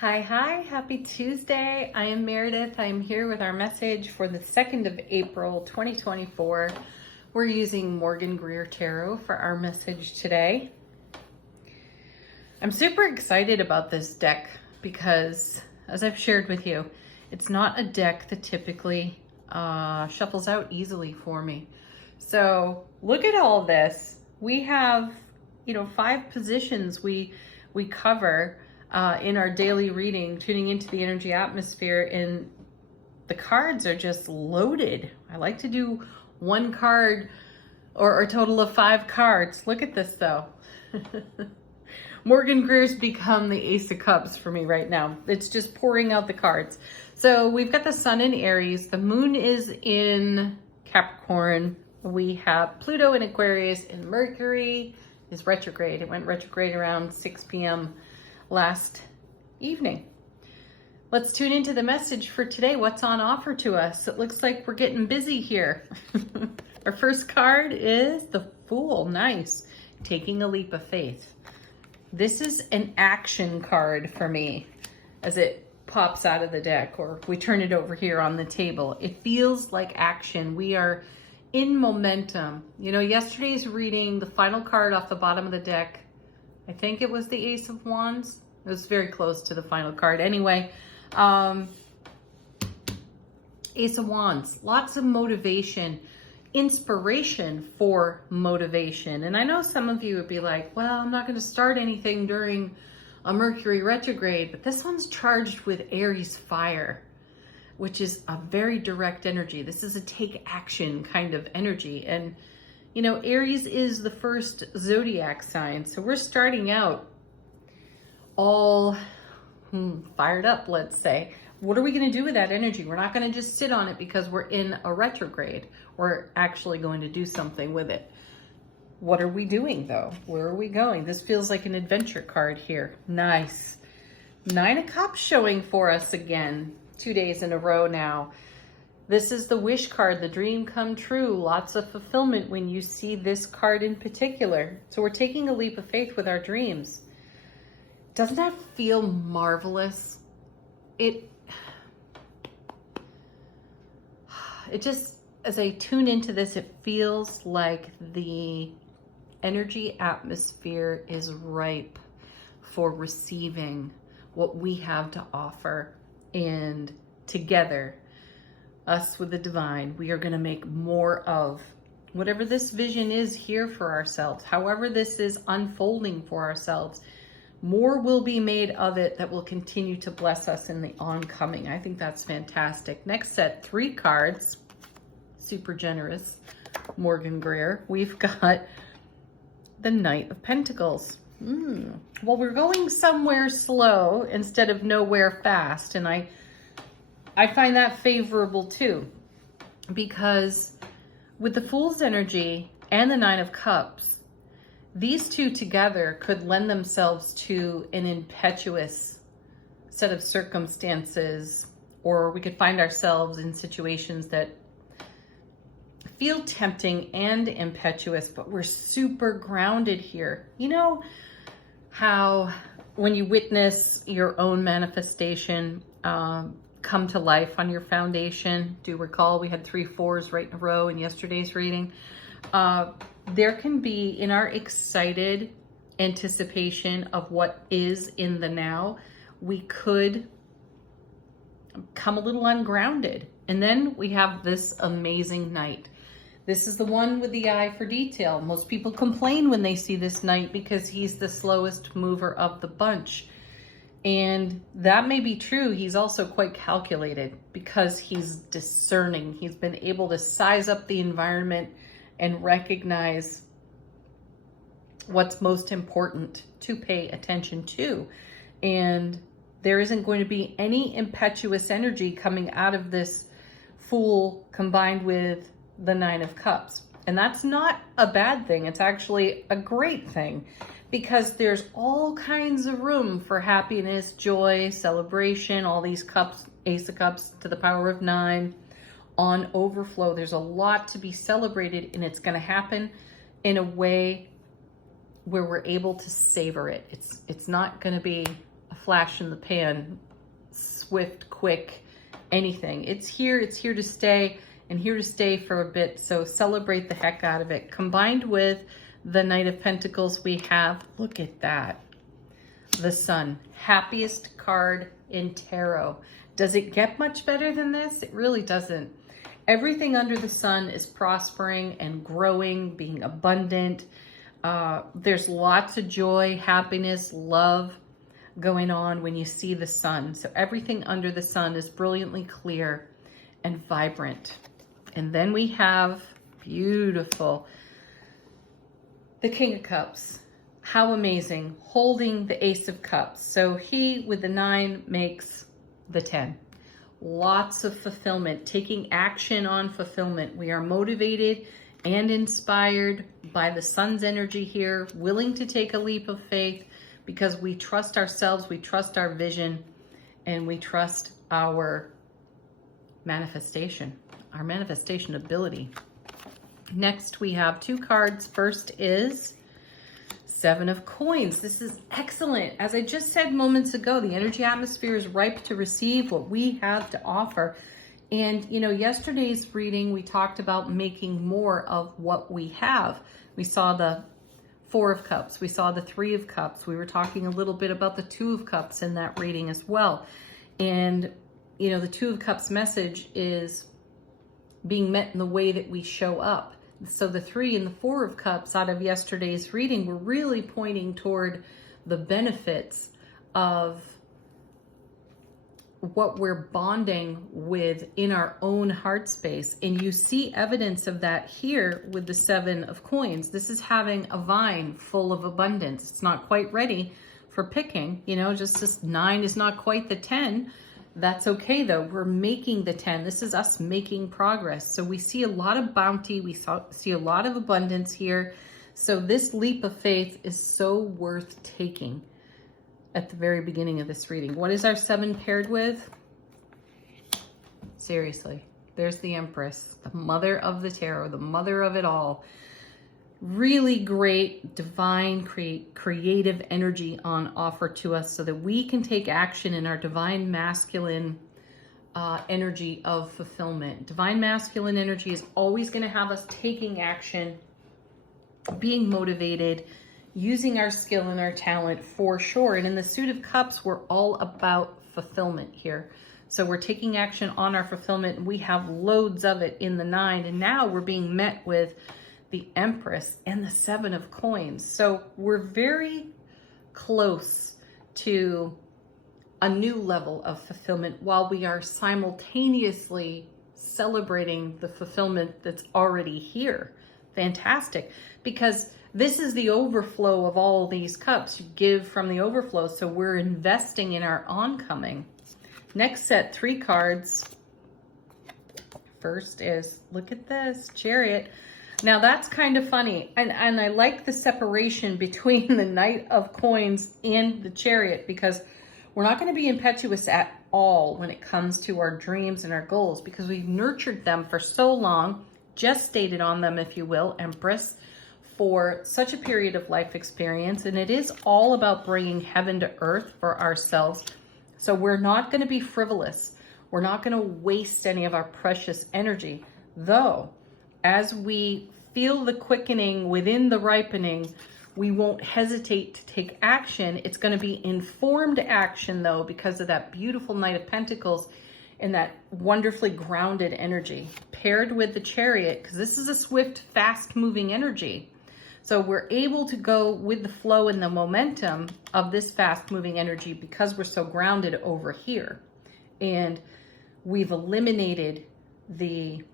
Hi, happy Tuesday. I am Meredith. I am here with our message for the 2nd of April, 2024. We're using Morgan Greer Tarot for our message today. I'm super excited about this deck because, as I've shared with you, it's not a deck that typically shuffles out easily for me. So look at all this. We have, 5 positions we cover in our daily reading, tuning into the energy atmosphere, and the cards are just loaded. I like to do one card or a total of 5 cards. Look at this though. Morgan Greer's become the Ace of Cups for me right now. It's just pouring out the cards. So we've got the Sun in Aries. The Moon is in Capricorn. We have Pluto in Aquarius, and Mercury is retrograde. It went retrograde around 6 p.m. last evening. Let's tune into the message for today. What's on offer to us? It looks like we're getting busy here. Our first card is the Fool. Nice. Taking a leap of faith. This is an action card for me as it pops out of the deck, or we turn it over here on the table. It feels like action. We are in momentum. Yesterday's reading, the final card off the bottom of the deck, I think it was the Ace of Wands. It was very close to the final card. Anyway, Ace of Wands, lots of motivation, inspiration for motivation. And I know some of you would be like, well, I'm not going to start anything during a Mercury retrograde, but this one's charged with Aries fire, which is a very direct energy. This is a take action kind of energy. And Aries is the first zodiac sign. So we're starting out all fired up, let's say. What are we going to do with that energy? We're not going to just sit on it because we're in a retrograde. We're actually going to do something with it. What are we doing though? Where are we going? This feels like an adventure card here. Nice. 9 of Cups showing for us again. 2 days in a row now. This is the wish card, the dream come true. Lots of fulfillment when you see this card in particular. So we're taking a leap of faith with our dreams. Doesn't that feel marvelous? It just, as I tune into this, it feels like the energy atmosphere is ripe for receiving what we have to offer. And together, us with the divine, we are going to make more of whatever this vision is here for ourselves. However this is unfolding for ourselves, more will be made of it that will continue to bless us in the oncoming. I think that's fantastic. Next set, 3 cards. Super generous, Morgan Greer. We've got the Knight of Pentacles. Well, we're going somewhere slow instead of nowhere fast. And I find that favorable too, because with the Fool's energy and the 9 of Cups, these two together could lend themselves to an impetuous set of circumstances, or we could find ourselves in situations that feel tempting and impetuous, but we're super grounded here. You know how when you witness your own manifestation come to life on your foundation, do you recall we had 3 4s right in a row in yesterday's reading? There can be, in our excited anticipation of what is in the now, we could come a little ungrounded. And then we have this amazing Knight. This is the one with the eye for detail. Most people complain when they see this Knight because he's the slowest mover of the bunch. And that may be true. He's also quite calculated because he's discerning. He's been able to size up the environment and recognize what's most important to pay attention to. And there isn't going to be any impetuous energy coming out of this Fool combined with the 9 of Cups. And that's not a bad thing. It's actually a great thing because there's all kinds of room for happiness, joy, celebration, all these cups, Ace of Cups to the power of 9 on overflow. There's a lot to be celebrated, and it's going to happen in a way where we're able to savor it. It's not going to be a flash in the pan, swift, quick, anything. It's here to stay, and here to stay for a bit. So celebrate the heck out of it. Combined with the Knight of Pentacles, we have, look at that, the Sun. Happiest card in tarot. Does it get much better than this? It really doesn't. Everything under the sun is prospering and growing, being abundant. There's lots of joy, happiness, love going on when you see the sun. So everything under the sun is brilliantly clear and vibrant. And then we have, beautiful, the King of Cups. How amazing, holding the Ace of Cups. So he with the 9 makes the 10. Lots of fulfillment, taking action on fulfillment. We are motivated and inspired by the sun's energy here, willing to take a leap of faith because we trust ourselves, we trust our vision, and we trust our manifestation ability. Next, we have 2 cards. First is 7 of Coins. This is excellent. As I just said moments ago, the energy atmosphere is ripe to receive what we have to offer. And, you know, yesterday's reading, we talked about making more of what we have. We saw the 4 of Cups. We saw the 3 of Cups. We were talking a little bit about the 2 of Cups in that reading as well. And, you know, the 2 of Cups message is being met in the way that we show up. So the 3 and the 4 of Cups out of yesterday's reading were really pointing toward the benefits of what we're bonding with in our own heart space. And you see evidence of that here with the 7 of Coins. This is having a vine full of abundance. It's not quite ready for picking, you know, just this 9 is not quite the 10. That's okay though. We're making the 10. This is us making progress. So we see a lot of bounty. We see a lot of abundance here. So this leap of faith is so worth taking at the very beginning of this reading. What is our 7 paired with? Seriously, there's the Empress, the mother of the tarot, the mother of it all. Really great divine creative energy on offer to us so that we can take action in our divine masculine energy of fulfillment. Divine masculine energy is always going to have us taking action, being motivated, using our skill and our talent for sure. And in the Suit of Cups, we're all about fulfillment here. So we're taking action on our fulfillment, and we have loads of it in the 9. And now we're being met with the Empress and the 7 of Coins. So we're very close to a new level of fulfillment while we are simultaneously celebrating the fulfillment that's already here. Fantastic. Because this is the overflow of all these cups. You give from the overflow. So we're investing in our oncoming. Next set, 3 cards. First is, look at this, Chariot. Now that's kind of funny. And I like the separation between the Knight of Coins and the Chariot, because we're not going to be impetuous at all when it comes to our dreams and our goals, because we've nurtured them for so long, gestated on them, if you will, Empress, for such a period of life experience. And it is all about bringing heaven to earth for ourselves. So we're not going to be frivolous. We're not going to waste any of our precious energy. Though, as we feel the quickening within the ripening, we won't hesitate to take action. It's going to be informed action, though, because of that beautiful Knight of Pentacles and that wonderfully grounded energy paired with the Chariot, because this is a swift, fast-moving energy. So we're able to go with the flow and the momentum of this fast-moving energy because we're so grounded over here. And we've eliminated the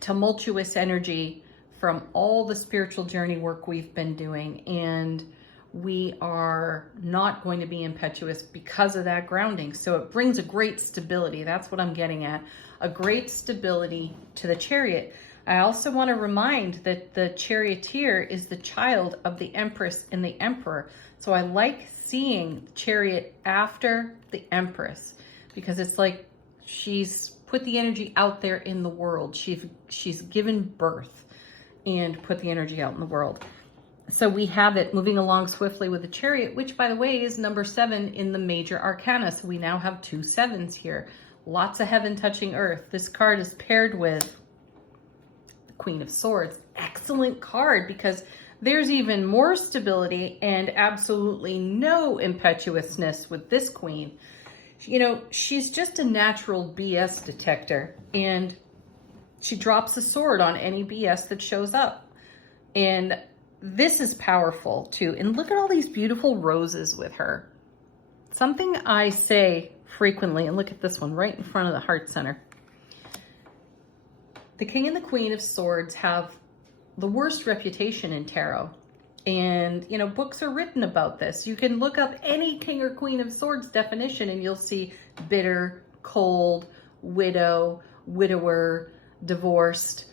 tumultuous energy from all the spiritual journey work we've been doing, and we are not going to be impetuous because of that grounding. So it brings a great stability. That's what I'm getting at, a great stability to the Chariot. I also want to remind that the Charioteer is the child of the Empress and the Emperor. So I like seeing the Chariot after the Empress, because it's like she's put the energy out there in the world. She's given birth and put the energy out in the world. So we have it moving along swiftly with the Chariot, which, by the way, is number 7 in the major arcana. So we now have 2 7s here. Lots of heaven touching earth. This card is paired with the Queen of Swords. Excellent card, because there's even more stability and absolutely no impetuousness with this queen. You know, she's just a natural BS detector, and she drops a sword on any BS that shows up. And this is powerful too. And look at all these beautiful roses with her. Something I say frequently, and look at this one right in front of the heart center. The King and the Queen of Swords have the worst reputation in tarot. And, you know, books are written about this. You can look up any King or Queen of Swords definition and you'll see bitter, cold, widow, widower, divorced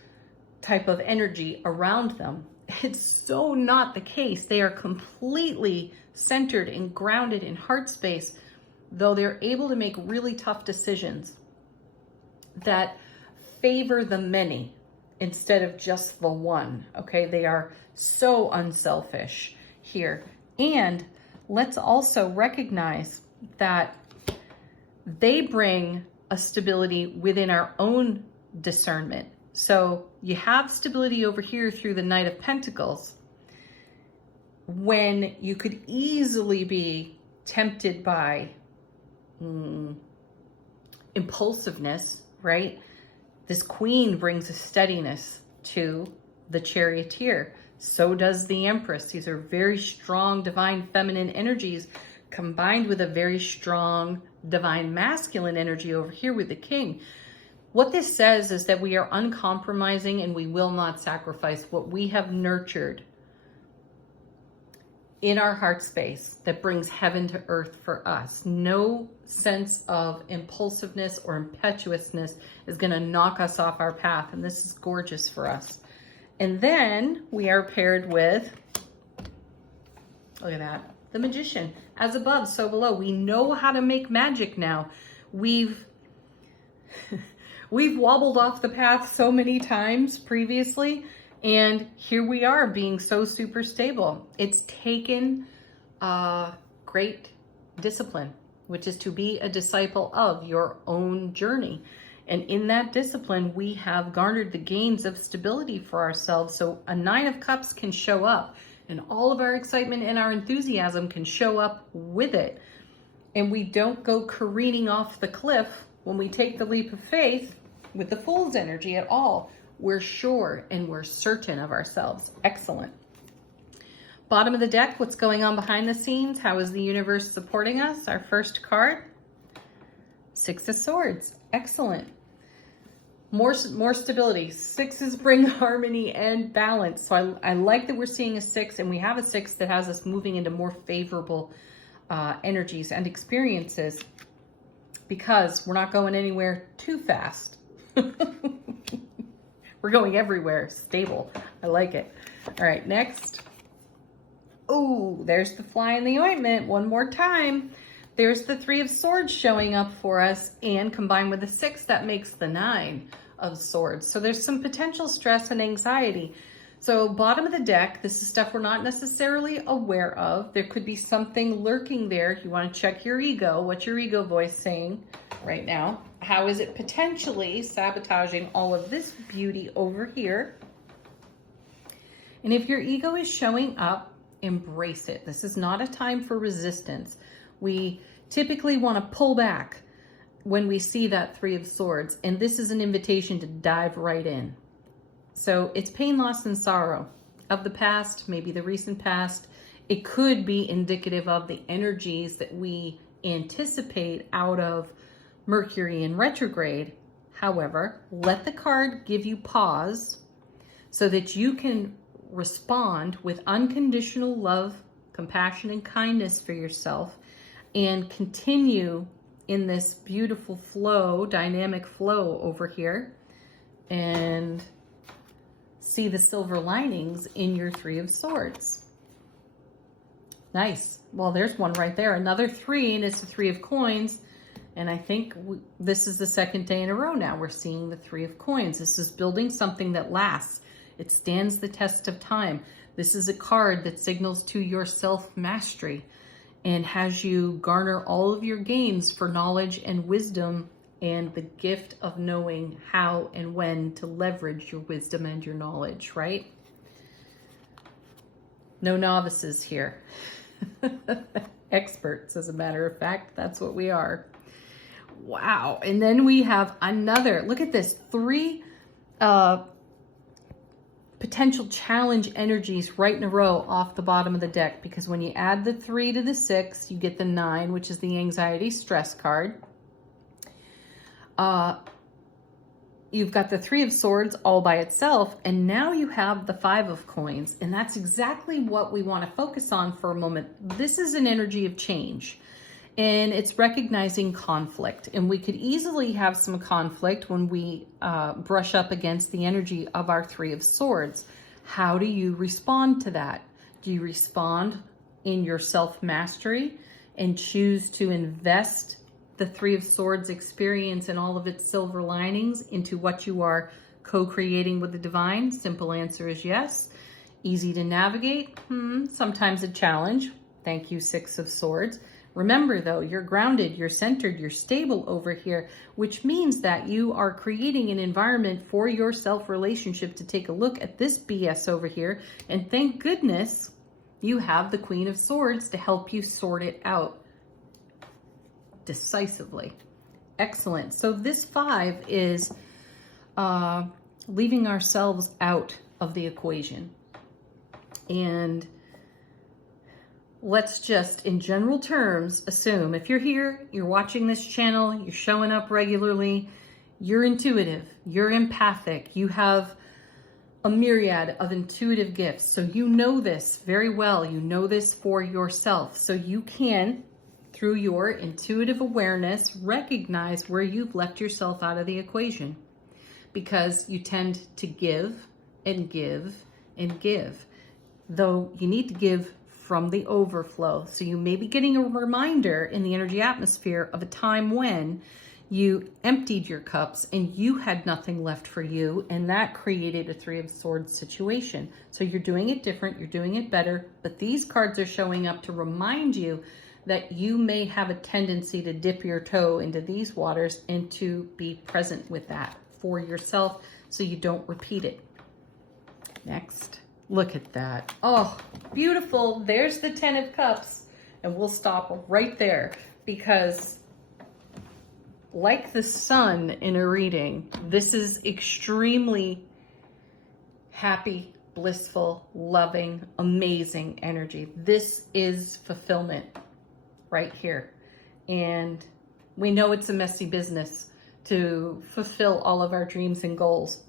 type of energy around them. It's so not the case. They are completely centered and grounded in heart space, though they're able to make really tough decisions that favor the many instead of just the one. Okay, they are so unselfish here. And let's also recognize that they bring a stability within our own discernment. So you have stability over here through the Knight of Pentacles, when you could easily be tempted by impulsiveness, right? This Queen brings a steadiness to the Charioteer. So does the Empress. These are very strong divine feminine energies combined with a very strong divine masculine energy over here with the King. What this says is that we are uncompromising and we will not sacrifice what we have nurtured in our heart space that brings heaven to earth for us. No sense of impulsiveness or impetuousness is going to knock us off our path. And this is gorgeous for us. And then we are paired with, look at that, the Magician. As above, so below. We know how to make magic now. We've wobbled off the path so many times previously, and here we are being so super stable. It's taken great discipline, which is to be a disciple of your own journey. And in that discipline, we have garnered the gains of stability for ourselves. So a 9 of Cups can show up, and all of our excitement and our enthusiasm can show up with it. And we don't go careening off the cliff when we take the leap of faith with the Fool's energy at all. We're sure and we're certain of ourselves. Excellent. Bottom of the deck, what's going on behind the scenes? How is the universe supporting us? Our first card, 6 of Swords. Excellent. More stability. 6s bring harmony and balance. So I like that we're seeing a 6, and we have a 6 that has us moving into more favorable energies and experiences, because we're not going anywhere too fast. We're going everywhere. Stable. I like it. All right, next. Oh, there's the fly in the ointment one more time. There's the 3 of Swords showing up for us, and combined with the 6, that makes the 9 of Swords. So there's some potential stress and anxiety. So bottom of the deck, this is stuff we're not necessarily aware of. There could be something lurking there. You want to check your ego. What's your ego voice saying right now? How is it potentially sabotaging all of this beauty over here? And if your ego is showing up, embrace it. This is not a time for resistance. We typically want to pull back when we see that 3 of Swords, and this is an invitation to dive right in. So it's pain, loss, and sorrow of the past, maybe the recent past. It could be indicative of the energies that we anticipate out of Mercury in retrograde. However, let the card give you pause so that you can respond with unconditional love, compassion, and kindness for yourself, and continue in this beautiful flow, dynamic flow over here, and see the silver linings in your 3 of Swords. Nice. Well, there's one right there. Another 3, and it's the 3 of Coins. And I think this is the second day in a row now we're seeing the 3 of Coins. This is building something that lasts. It stands the test of time. This is a card that signals to your self-mastery and has you garner all of your gains for knowledge and wisdom and the gift of knowing how and when to leverage your wisdom and your knowledge, right? No novices here. Experts, as a matter of fact. That's what we are. Wow. And then we have another, look at this, 3 potential challenge energies right in a row off the bottom of the deck, because when you add the 3 to the 6, you get the 9, which is the anxiety stress card. You've got the 3 of Swords all by itself, and now you have the 5 of Coins, and that's exactly what we want to focus on for a moment. This is an energy of change, and it's recognizing conflict, and we could easily have some conflict when we brush up against the energy of our 3 of Swords. How do you respond to that? Do you respond in your self-mastery and choose to invest the 3 of Swords experience and all of its silver linings into what you are co-creating with the divine? Simple answer is yes. Easy to navigate? Sometimes a challenge. Thank you, 6 of Swords. Remember though, you're grounded, you're centered, you're stable over here, which means that you are creating an environment for your self-relationship to take a look at this BS over here. And thank goodness you have the Queen of Swords to help you sort it out decisively. Excellent. So this 5 is leaving ourselves out of the equation. And let's just, in general terms, assume if you're here, you're watching this channel, you're showing up regularly, you're intuitive, you're empathic, you have a myriad of intuitive gifts. So you know this very well. You know this for yourself. So you can, through your intuitive awareness, recognize where you've left yourself out of the equation, because you tend to give and give and give, though you need to give from the overflow. So you may be getting a reminder in the energy atmosphere of a time when you emptied your cups and you had nothing left for you, and that created a 3 of Swords situation. So you're doing it different, you're doing it better, but these cards are showing up to remind you that you may have a tendency to dip your toe into these waters and to be present with that for yourself so you don't repeat it. Next, look at that. Oh, beautiful. There's the 10 of Cups, and we'll stop right there, because like the sun in a reading, this is extremely happy, blissful, loving, amazing energy. This is fulfillment right here. And we know it's a messy business to fulfill all of our dreams and goals.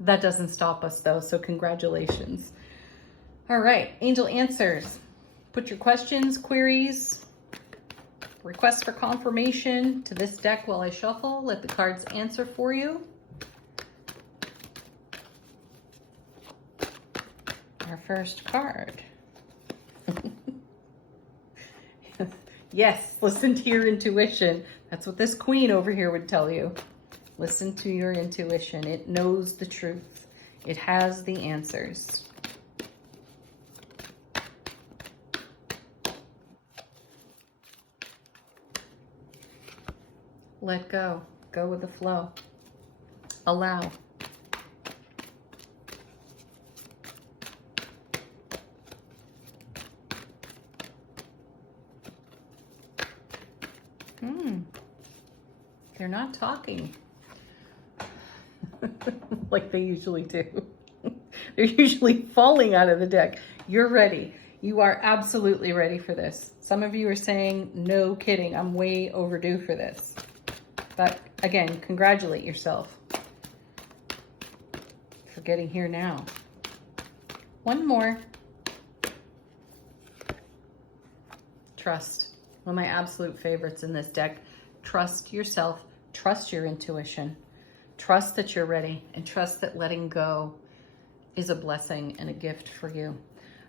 That doesn't stop us though, so congratulations. All right, angel answers. Put your questions, queries, requests for confirmation to this deck while I shuffle. Let the cards answer for you. Our first card. Yes, listen to your intuition. That's what this queen over here would tell you. Listen to your intuition. It knows the truth. It has the answers. Let go. Go with the flow. Allow. They're not talking like they usually do. They're usually falling out of the deck. You're ready. You are absolutely ready for this. Some of you are saying, no kidding, I'm way overdue for this. But again, congratulate yourself for getting here now. One more. Trust. One of my absolute favorites in this deck. Trust yourself. Trust your intuition. Trust that you're ready, and trust that letting go is a blessing and a gift for you.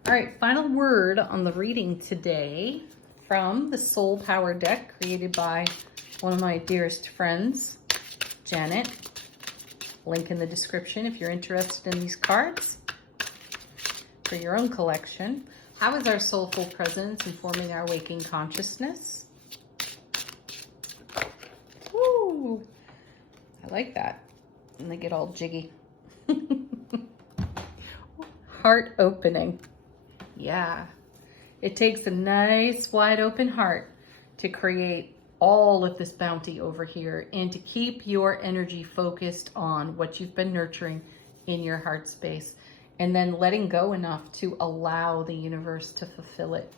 All right, final word on the reading today from the Soul Power deck created by one of my dearest friends, Janet. Link in the description if you're interested in these cards. for your own collection. How is our soulful presence informing our waking consciousness? Woo! I like that. And they get all jiggy. Heart opening. Yeah. It takes a nice wide open heart to create all of this bounty over here and to keep your energy focused on what you've been nurturing in your heart space, and then letting go enough to allow the universe to fulfill it.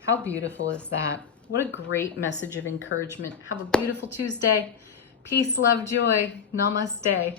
How beautiful is that? What a great message of encouragement. Have a beautiful Tuesday. Peace, love, joy. Namaste.